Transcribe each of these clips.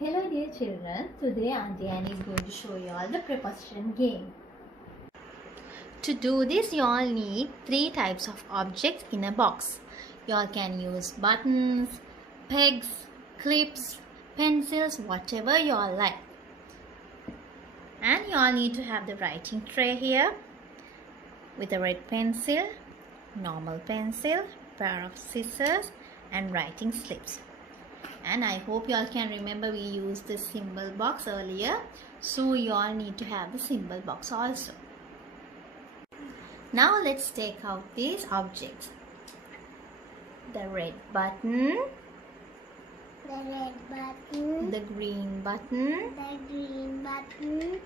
Hello dear children, today Auntie Annie is going to show you all the preposition game. To do this you all need three types of objects in a box. You all can use buttons, pegs, clips, pencils, whatever you all like. And you all need to have the writing tray here with a red pencil, normal pencil, pair of scissors and writing slips. And I hope you all can remember we used the symbol box earlier. So you all need to have the symbol box also. Now let's take out these objects. The red button. The red button. The green button. The green button.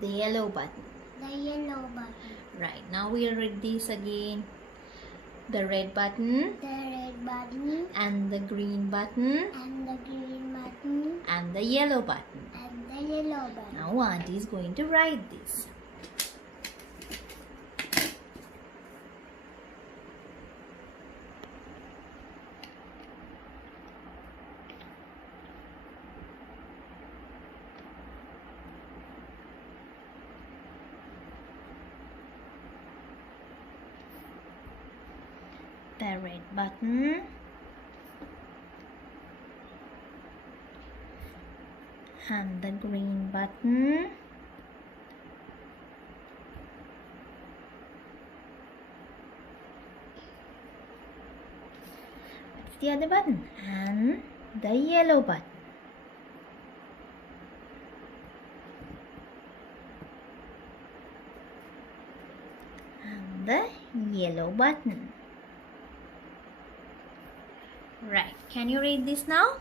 The yellow button. The yellow button. Right, now we'll read these again. The red button. The red button. And the green button. And the green button. And the yellow button. And the yellow button. Now Auntie is going to write this. The red button and the green button what's the other button? And the yellow button. And the yellow button. Right, can you read this now?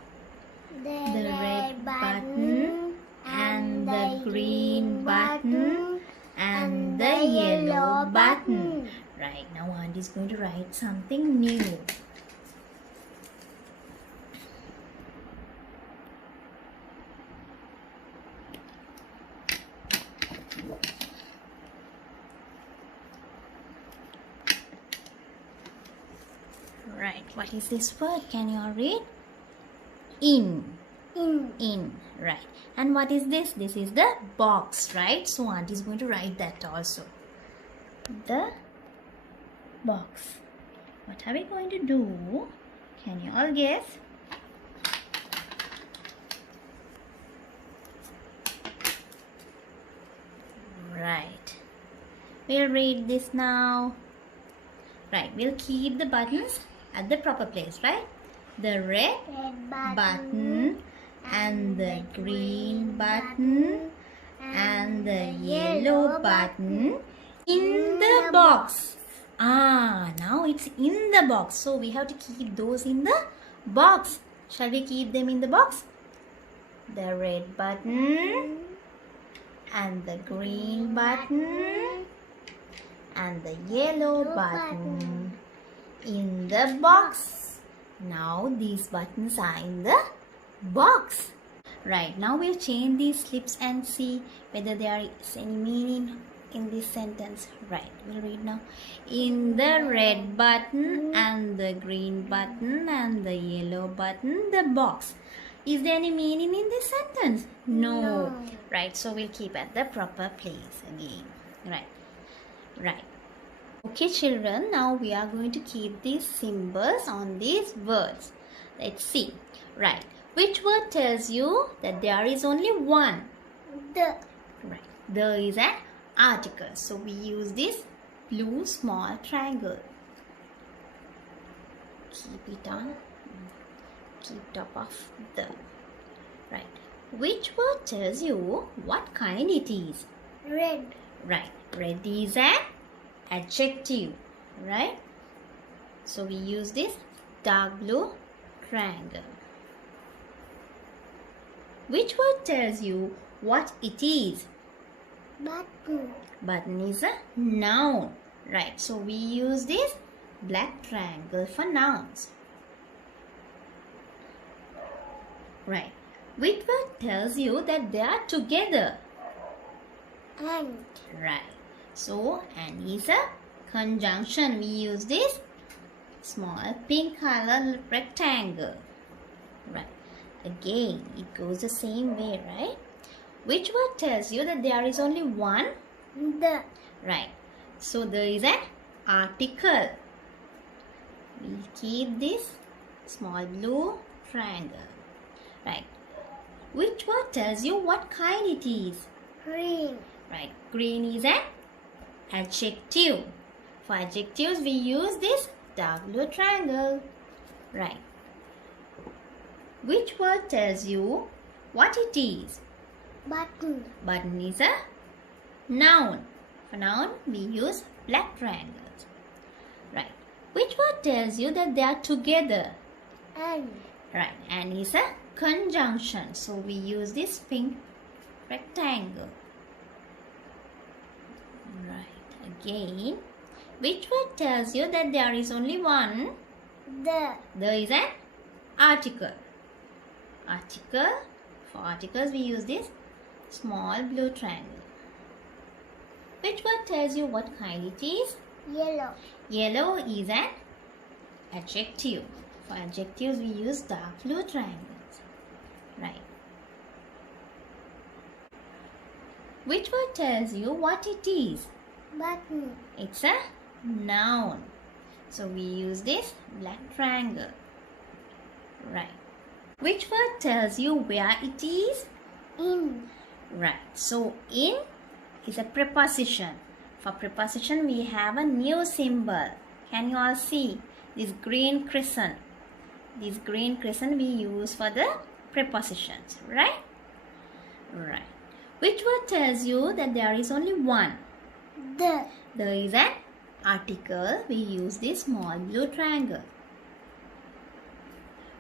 The red button and the green button and the yellow button. Right, now Auntie is going to write something new. Right, what is this word? Can you all read? In. In. Right. And what is this? This is the box, right? So Auntie is going to write that also. The box. What are we going to do? Can you all guess? Right. We'll read this now. Right, we'll keep the buttons at the proper place, right? The red button and the green button and the yellow button in the box. Now it's in the box. So we have to keep those in the box. Shall we keep them in the box? The red button and the green button and the yellow button in the box. Now these buttons are in the box. Right, now we'll change these slips and see whether there is any meaning in this sentence. Right, we'll read now. In the red button and the green button and the yellow button, the box. Is there any meaning in this sentence? No. Right, so we'll keep at the proper place again. Right. Okay children, now we are going to keep these symbols on these words. Let's see. Right. Which word tells you that there is only one? The. Right. The is an article. So we use this blue small triangle. Keep it on. Keep top of the. Right. Which word tells you what kind it is? Red. Right. Red is an adjective, right? So we use this dark blue triangle. Which word tells you what it is? Button. Button is a noun, right? So we use this black triangle for nouns. Right. Which word tells you that they are together? And. Right. So, and is a conjunction. We use this small pink color rectangle. Right. Again, it goes the same way, right? Which word tells you that there is only one? The. Right. So there is an article. We'll keep this small blue triangle. Right. Which word tells you what kind it is? Green. Right. Green is an adjective. For adjectives, we use this dark blue triangle. Right. Which word tells you what it is? Button. Button is a noun. For noun, we use black triangles. Right. Which word tells you that they are together? And. Right. And is a conjunction. So we use this pink rectangle. Right. Again. Which word tells you that there is only one? The. There is an article. Article. For articles, we use this small blue triangle. Which word tells you what kind it is? Yellow. Yellow is an adjective. For adjectives, we use dark blue triangles. Right. Which word tells you what it is? Button. It's a noun. So we use this black triangle. Right. Which word tells you where it is? In. Right. So in is a preposition. For preposition, we have a new symbol. Can you all see this green crescent? This green crescent we use for the prepositions, right? Right. Which word tells you that there is only one? The. There is an article. We use this small blue triangle.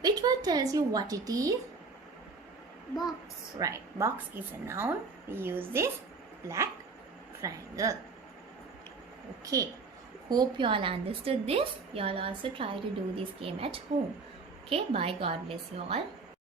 Which word tells you what it is? Box. Right. Box is a noun. We use this black triangle. Okay. Hope you all understood this. You all also try to do this game at home. Okay. Bye. God bless you all.